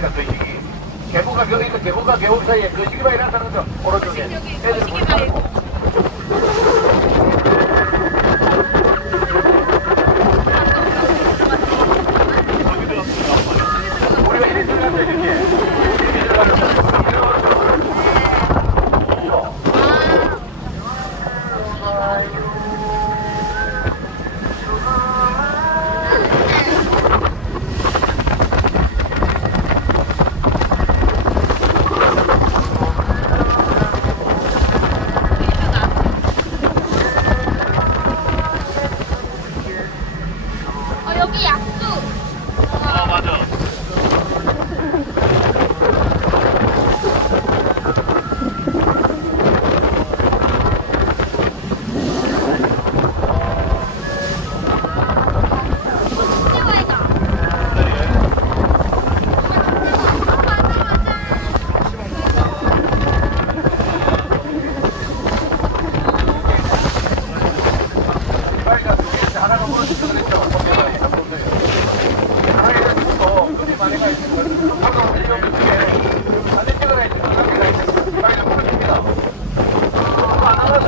말이다 거시기 개구가 여기 있는 개구가 개구 사이에 거시기 바위 나타나는 거죠 오른쪽에 애들 거시기 어, 여기 약수. 아 맞아. 숙제와이가. 어, 맞아, 맞아. 이바위가 두 개인데 하나가 무너졌어 그랬죠 거기가 있는 건데요 하나가 있고 눈이 많이 가 있는 거예요 방금 들리는 그 중에 사진 찍어라 했죠 하나가 있는 이바위가 무너집니다 안 나가서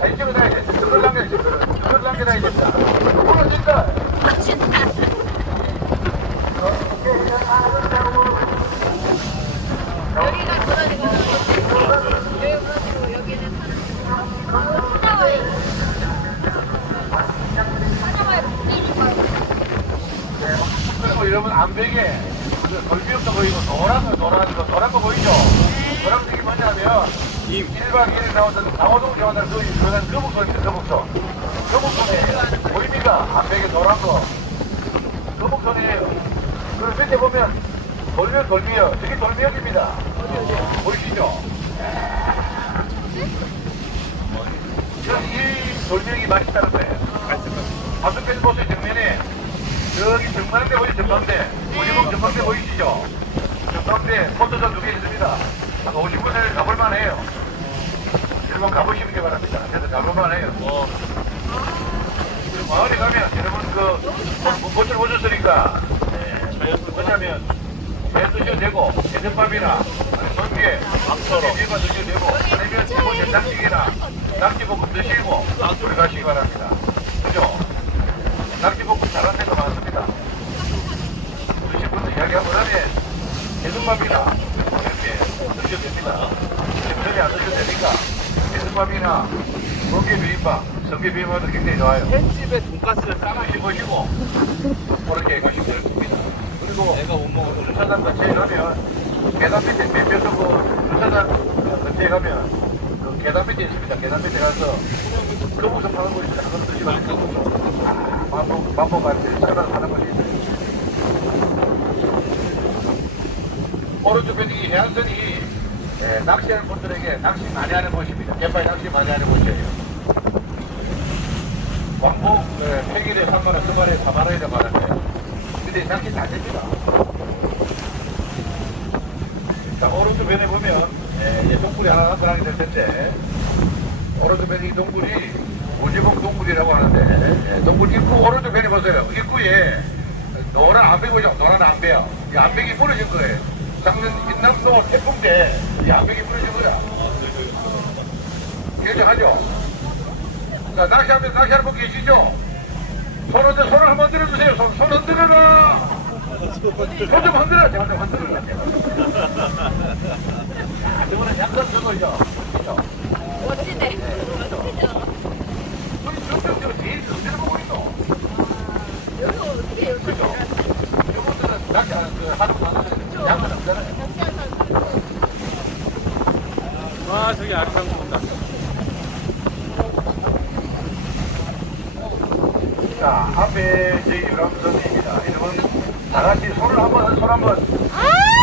사진 찍어놔야 돼 그걸 남겨야 돼 그걸 남겨놔야 된다 무너진다 여기가 무너지고, 여기 무너지고, 여기는 숙제와이. 숙제와이 복귀인 거예요. 그리고 여러분 암벽에 그 돌비역도 보이고 노란 거 노란 거 노란 거 보이죠? 노란 색이 뭐냐면 1박 2일 나오던 강호동 경화단 그 유명한 거북선입니다 거북선 거북선에 보입니까? 암벽에 노란 거 거북선이에요 그리고 밑에 보면 돌미역 돌미역 저게 돌미역입니다 보이시죠? 이 돌미역이 맛있다는 거예요 바둑펜 보세요 정면에 여기 전망대 보이죠? 전망대. 우리목 전망대 보이시죠? 전망대 포토존 두개 있습니다. 한 50분을 가볼 만 해요. 여러분 가보시는 게 바랍니다. 그래서 가볼 만 해요. 그리고 마을에 가면 여러분 그 모텔 보셨으니까. 네, 뭐냐면 배 드셔도 되고 해전밥이나 성게 밥처럼. 비빔밥 드셔도 되고 아니면 기본 된장찌개나 낙지볶음 드시고 우리 가시기 바랍니다. 그죠? 낙지볶음 잘하는 데가 많습니다. 드실 분들 이야기 한번 하면 해순밥이나 이렇게 드셔도 됩니다. 전에 안 드셔도 되니까 해순밥이나 성게 비빔밥, 성게 비빔밥도 굉장히 좋아요. 횟집에 돈가스를 싸 싸가시 보시고 그렇게 가시면 되겠습니다. 그리고 내가 못 먹어서 주차장 근처에 가면 계단 밑에 그 주차장 근처에 가면 그 계단 밑에 있습니다. 계단 밑에 가서 거북선 파는 거 있어요. 한번 드시면 거북선. 맛보, 맛보고 할때 차량 파는 것이 있어요. 오른쪽 편이 해안선이 예, 낚시하는 분들에게 낚시 많이 하는 곳입니다. 갯바위 낚시 많이 하는 곳이에요. 왕복 예, 폐길에 3만원, 수만에 4만원이라 말하는데 근데 낚시 다 됩니다. 자, 오른쪽 면에 보면 예, 이제 동굴이 하나 나타나게 될 텐데 오른쪽 면에 이 동굴이 오지봉 동굴이라고 하는데 예, 동굴 입구 오른쪽 면에 보세요. 입구에 노란 암벽 보죠? 노란 암벽. 이 암벽이 부러진 거예요. 작년 인남도 태풍 때이 암벽이 부러진 거야. 결정하죠? 자, 낚시하면 낚시하는 분 계시죠? 손 흔들, 손을 한번 들어주세요. 손, 손 흔들어라! 손 좀 흔들어! 제가 좀 흔들어라. 자, 저거는 약간 저거죠? 그죠? 멋지네. 우리 정적으로 제일 흔들어 보고 있어. 여기 어떻게 여기 그죠? 이분들은 사람. 아 저기 거 본다. 자, 앞에 저희 유람선입니다. 여러분, 다 같이 손을 한 번, 손 한 번. 손 아! 한번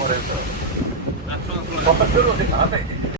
말해서. 아, 들어가, 들어가. 들어도 생각 안 해.